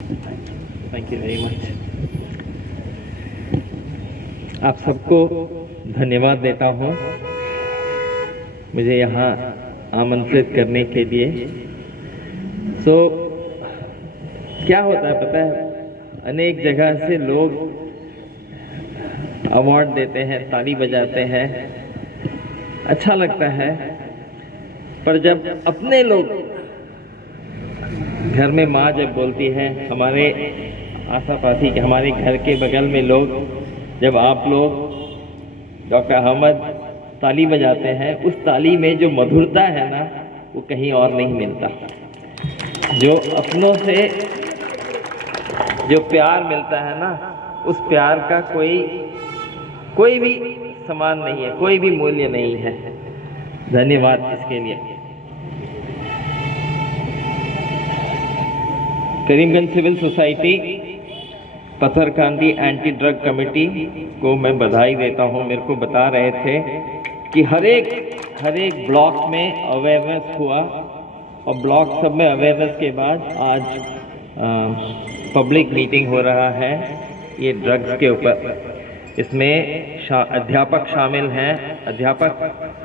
Thank you very much. आप सबको धन्यवाद देता हूँ मुझे यहाँ आमंत्रित करने के लिए। क्या होता है पता है, अनेक जगह से लोग अवार्ड देते हैं, ताली बजाते हैं, अच्छा लगता है, पर जब अपने लोग घर में माँ जब बोलती है, हमारे आसापासी के हमारे घर के बगल में लोग, जब आप लोग डॉक्टर अहमद ताली बजाते हैं, उस ताली में जो मधुरता है ना, वो कहीं और नहीं मिलता। जो अपनों से जो प्यार मिलता है ना, उस प्यार का कोई भी समान नहीं है, कोई भी मूल्य नहीं है। धन्यवाद इसके लिए। Karimganj civil society Patharkandi anti drug committee को मैं बधाई देता हूं। मेरे को बता रहे थे कि हर एक ब्लॉक में अवेयरनेस हुआ, और ब्लॉक सब में अवेयरनेस के बाद आज पब्लिक मीटिंग हो रहा है ये ड्रग्स के ऊपर। इसमें अध्यापक शामिल हैं। अध्यापक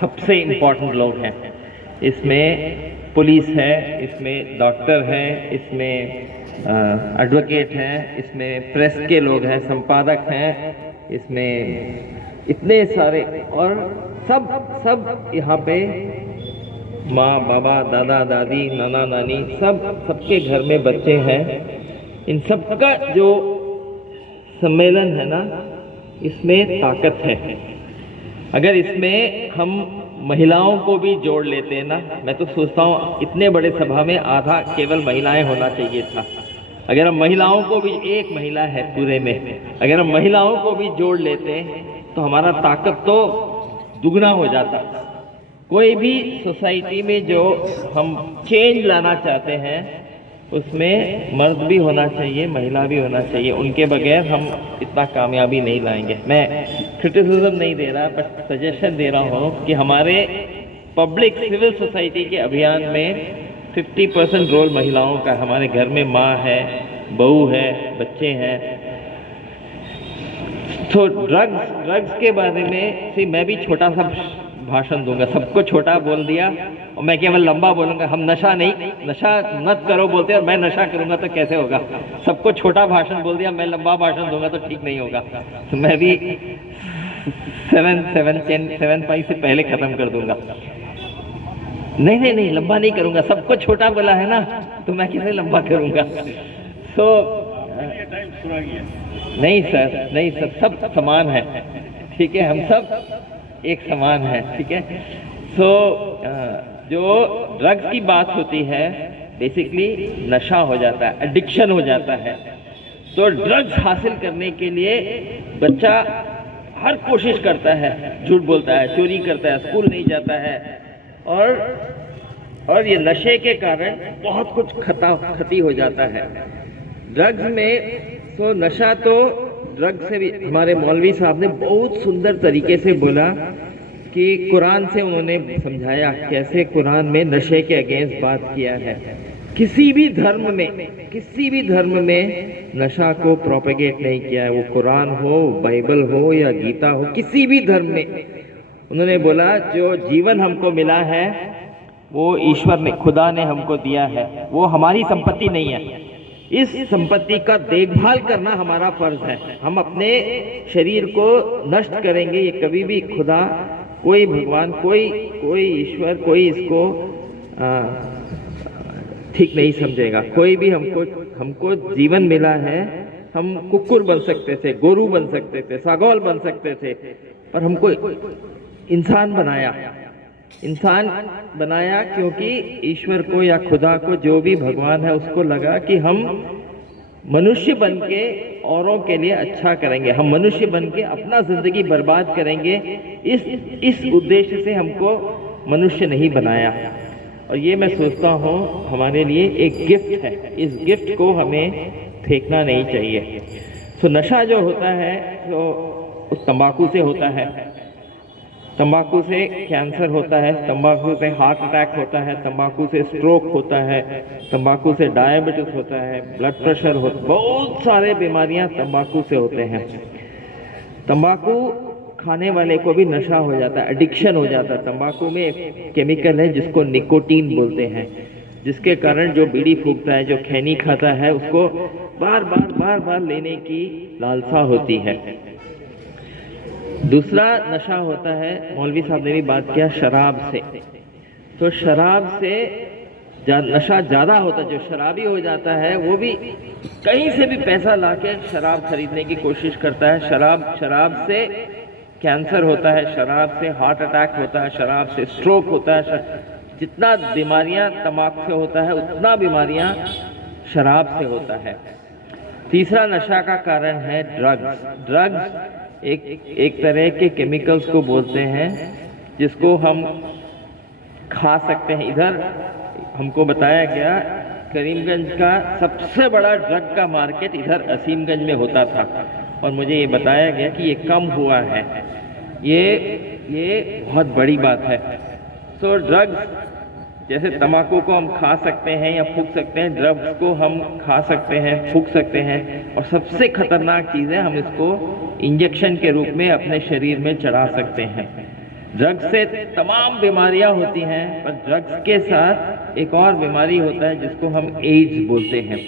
सबसे इम्पोर्टेंट लोग हैं। इसमें पुलिस है, इसमें डॉक्टर हैं, इसमें एडवोकेट हैं, इसमें प्रेस के लोग हैं, संपादक हैं, इसमें इतने सारे, और सब यहाँ पे माँ बाबा दादा दादी नाना नानी सबके घर में बच्चे हैं। इन सब का जो सम्मेलन है ना, इसमें ताकत है। अगर इसमें हम महिलाओं को भी जोड़ लेते हैं ना, मैं तो सोचता हूँ इतने बड़े सभा में आधा केवल महिलाएं होना चाहिए था। अगर हम महिलाओं को भी, एक महिला है पूरे में, अगर हम महिलाओं को भी जोड़ लेते तो हमारा ताकत तो दुगना हो जाता। कोई भी सोसाइटी में जो हम चेंज लाना चाहते हैं, उसमें मर्द भी होना चाहिए, महिला भी होना चाहिए। उनके बगैर हम इतना कामयाबी नहीं लाएंगे। मैं क्रिटिसिज्म नहीं दे रहा, बट सजेशन दे रहा हूँ कि हमारे पब्लिक सिविल सोसाइटी के अभियान में 50% रोल महिलाओं का। हमारे घर में माँ है, बहू है, बच्चे हैं। तो ड्रग्स के बारे में से मैं भी छोटा सा भाषण दूंगा। सबको छोटा बोल दिया और मैं केवल लंबा बोलूंगा। हम नशा मत करो बोलते हैं, और मैं नशा करूंगा तो कैसे होगा। सबको छोटा भाषण बोल दिया, मैं लंबा भाषण दूंगा तो ठीक नहीं होगा। तो मैं भी 7:5 से पहले खत्म कर दूंगा। नहीं, लंबा नहीं करूंगा। सबको छोटा बोला है ना, तो मैं कैसे लंबा करूंगा। नहीं सर, सब समान है, ठीक है। हम सब एक समान है, ठीक है। जो ड्रग्स की बात होती है, बेसिकली नशा हो जाता है, एडिक्शन हो जाता है। तो ड्रग्स हासिल करने के लिए बच्चा हर कोशिश करता है, झूठ बोलता है, चोरी करता है, स्कूल नहीं जाता है, और ये नशे के कारण बहुत कुछ क्षति हो जाता है ड्रग्स में। तो नशा तो ड्रग्स से भी, हमारे मौलवी साहब ने बहुत सुंदर तरीके से बोला कि कुरान से उन्होंने समझाया कैसे कुरान में नशे के अगेंस्ट बात किया है। किसी भी धर्म में नशा को प्रोपेगेट नहीं किया है, वो कुरान हो, बाइबल हो या गीता हो, किसी भी धर्म में। उन्होंने बोला जो जीवन हमको मिला है वो ईश्वर ने, खुदा ने हमको दिया है, वो हमारी संपत्ति नहीं है। इस संपत्ति का देखभाल करना हमारा फर्ज है। हम अपने शरीर को नष्ट करेंगे, ये कभी भी खुदा, कोई भगवान, कोई ईश्वर, कोई इसको ठीक नहीं समझेगा। कोई भी हमको जीवन मिला है। हम कुकुर बन सकते थे, गोरू बन सकते थे, सागौल बन सकते थे, पर हमको इंसान बनाया क्योंकि ईश्वर को या खुदा को, जो भी भगवान है, उसको लगा कि हम मनुष्य बन के औरों के लिए अच्छा करेंगे, हम मनुष्य बन के अपना जिंदगी बर्बाद करेंगे। इस उद्देश्य से हमको मनुष्य नहीं बनाया। और ये मैं सोचता हूँ हमारे लिए एक गिफ्ट है। इस गिफ्ट को हमें फेंकना नहीं चाहिए। तो नशा जो होता है तो उस तंबाकू से होता है, तंबाकू से कैंसर होता है, तंबाकू से हार्ट अटैक होता है, तंबाकू से स्ट्रोक होता है, तंबाकू से डायबिटीज होता है, ब्लड प्रेशर होता है, बहुत सारे बीमारियां तंबाकू से होते हैं। तंबाकू खाने वाले को भी नशा हो जाता है, एडिक्शन हो जाता है। तंबाकू में एक केमिकल है जिसको निकोटीन बोलते हैं, जिसके कारण जो बीड़ी फूकता है, जो खैनी खाता है, उसको बार बार लेने की लालसा होती है। दूसरा नशा होता है, मौलवी साहब ने भी बात किया, शराब से। तो शराब से नशा ज़्यादा होता है। जो शराबी हो जाता है वो भी कहीं से भी पैसा लाके शराब खरीदने की कोशिश करता है। शराब से कैंसर होता है, शराब से हार्ट अटैक होता है, शराब से स्ट्रोक होता है। जितना बीमारियां तंबाकू से होता है उतना बीमारियां शराब से होता है। तीसरा नशा का कारण है ड्रग्स एक तरह के केमिकल्स को बोलते हैं जिसको हम खा सकते हैं। इधर हमको बताया गया करीमगंज का सबसे बड़ा ड्रग का मार्केट इधर असीमगंज में होता था, और मुझे ये बताया गया कि ये कम हुआ है। ये बहुत बड़ी बात है। सो ड्रग्स, जैसे तंबाकू को हम खा सकते हैं या फूंक सकते हैं, ड्रग्स को हम खा सकते हैं, फूंक सकते हैं, और सबसे खतरनाक चीज़ है हम इसको इंजेक्शन के रूप में अपने शरीर में चढ़ा सकते हैं। ड्रग्स से तमाम बीमारियां होती हैं, पर ड्रग्स के साथ एक और बीमारी होता है जिसको हम एड्स बोलते हैं,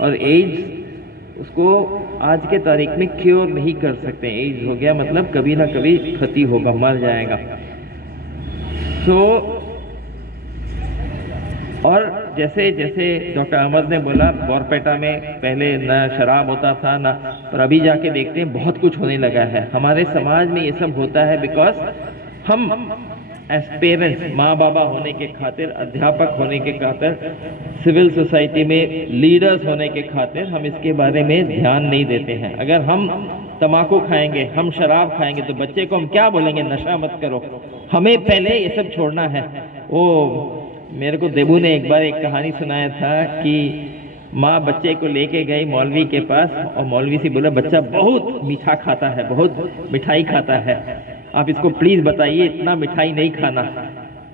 और एड्स उसको आज के तारीख में क्योर नहीं कर सकते। एड्स हो गया मतलब कभी ना कभी खती होगा, मर जाएगा। और जैसे डॉक्टर अहमद ने बोला, बॉरपेटा में पहले ना शराब होता था ना, पर अभी जाके देखते हैं बहुत कुछ होने लगा है। हमारे समाज में ये सब होता है बिकॉज हम एज पेरेंट्स, माँ बाबा होने के खातिर, अध्यापक होने के खातिर, सिविल सोसाइटी में लीडर्स होने के खातिर हम इसके बारे में ध्यान नहीं देते हैं। अगर हम तंबाकू खाएंगे, हम शराब खाएंगे, तो बच्चे को हम क्या बोलेंगे? नशा मत करो। हमें पहले ये सब छोड़ना है। वो मेरे को देबू ने एक बार एक कहानी सुनाया था कि माँ बच्चे को लेके गई मौलवी के पास, और मौलवी से बोला बच्चा बहुत मीठा खाता है, बहुत मिठाई खाता है, आप इसको प्लीज़ बताइए इतना मिठाई नहीं खाना।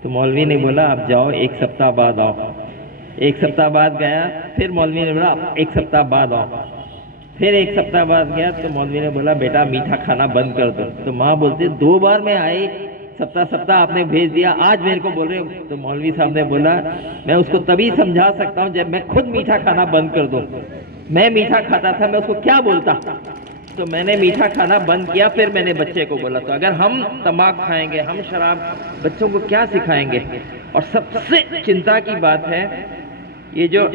तो मौलवी ने बोला आप जाओ, एक सप्ताह बाद आओ। एक सप्ताह बाद गया, फिर मौलवी ने बोला एक सप्ताह बाद आओ। फिर एक सप्ताह बाद गया तो मौलवी ने बोला बेटा मीठा खाना बंद कर दो। तो माँ बोलते 2 बार मैं आई, सप्ताह आपने भेज दिया, आज मेरे को बोल रहे हो। तो मौलवी साहब ने बोला मैं उसको तभी समझा सकता हूँ जब मैं खुद मीठा खाना बंद कर दूँ। मैं मीठा खाता था, मैं उसको क्या बोलता? तो मैंने मीठा खाना बंद किया, फिर मैंने बच्चे को बोला। तो अगर हम तंबाकू खाएंगे, हम शराब, बच्चों को क्या सिखाएंगे? और सबसे चिंता की बात है, ये जो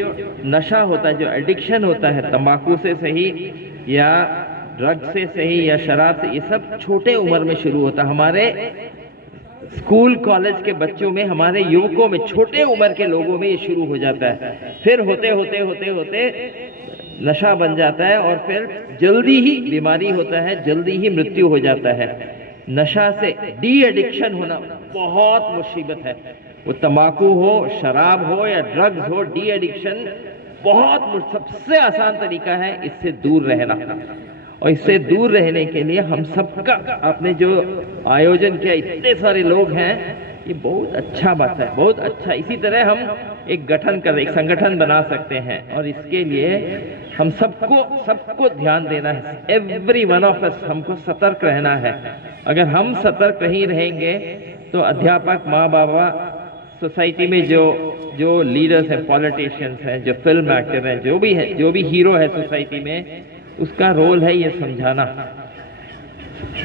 नशा होता है, जो एडिक्शन होता है, तंबाकू से सही या ड्रग से सही या शराब से, ये सब छोटे उम्र में शुरू होता है। हमारे स्कूल कॉलेज के बच्चों में, हमारे युवकों में, छोटे उम्र के लोगों में ये शुरू हो जाता है। फिर होते होते नशा बन जाता है, और फिर जल्दी ही बीमारी होता है, जल्दी ही मृत्यु हो जाता है। नशा से डी एडिक्शन होना बहुत मुसीबत है। वो तंबाकू हो, शराब हो या ड्रग्स हो, डी एडिक्शन सबसे आसान तरीका है इससे दूर रहना। और इससे दूर रहने के लिए हम सबका, आपने जो आयोजन किया, इतने सारे लोग हैं, ये बहुत अच्छा बात है, बहुत अच्छा। इसी तरह हम एक संगठन बना सकते हैं, और इसके लिए हम सबको ध्यान देना है। एवरी वन ऑफ अस, हमको सतर्क रहना है। अगर हम सतर्क नहीं रहेंगे तो अध्यापक, माँ बाबा, सोसाइटी में जो लीडर्स हैं, पॉलिटिशियंस हैं, जो फिल्म एक्टर हैं, जो भी हीरो है सोसाइटी में, उसका रोल है ये समझाना।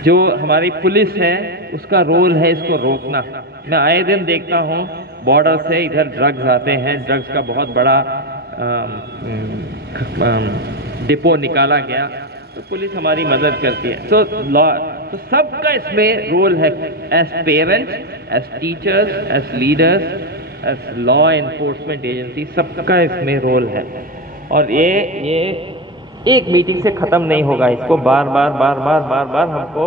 जो हमारी पुलिस है उसका रोल है इसको रोकना। मैं आए दिन देखता हूँ बॉर्डर से इधर ड्रग्स आते हैं, ड्रग्स का बहुत बड़ा डिपो निकाला गया, तो पुलिस हमारी मदद करती है। तो सबका इसमें रोल है, as parents, as teachers, as leaders, as law enforcement agency, सबका इसमें रोल है। और ये एक मीटिंग से ख़त्म नहीं होगा, इसको बार बार हमको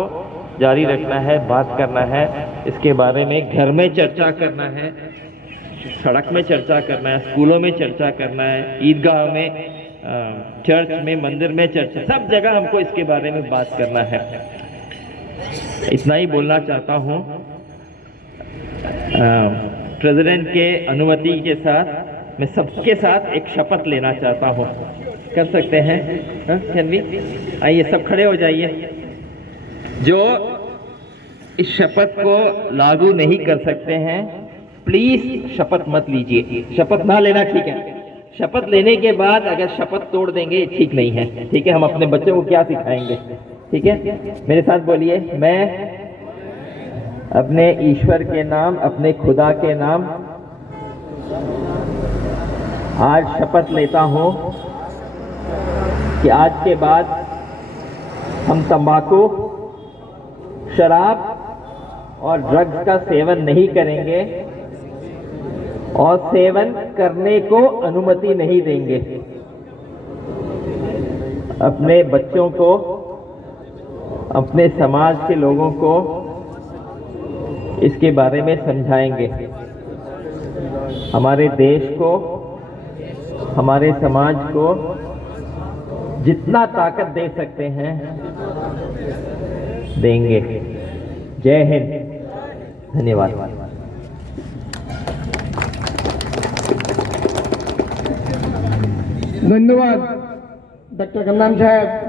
जारी रखना है, बात करना है इसके बारे में। घर में चर्चा करना है, सड़क में चर्चा करना है, स्कूलों में चर्चा करना है, ईदगाह में, चर्च में, मंदिर में चर्चा, सब जगह हमको इसके बारे में बात करना है। इतना ही बोलना चाहता हूँ। प्रेसिडेंट के अनुमति के साथ मैं सबके साथ एक शपथ लेना चाहता हूँ। कर सकते हैं? Can we? आइए सब खड़े हो जाइए। जो इस शपथ को लागू नहीं कर सकते हैं प्लीज शपथ मत लीजिए। शपथ ना लेना ठीक है। शपथ लेने के बाद अगर शपथ तोड़ देंगे ठीक नहीं है। ठीक है, हम अपने बच्चों को क्या सिखाएंगे? ठीक है, मेरे साथ बोलिए। मैं अपने ईश्वर के नाम, अपने खुदा के नाम आज शपथ लेता हूं कि आज के बाद हम तंबाकू, शराब और ड्रग्स का सेवन नहीं करेंगे और सेवन करने को अनुमति नहीं देंगे। अपने बच्चों को, अपने समाज के लोगों को इसके बारे में समझाएंगे। हमारे देश को, हमारे समाज को जितना ताकत दे सकते हैं देंगे। जय हिंद, धन्यवाद। धन्यवाद डॉक्टर कन्नान साहेब।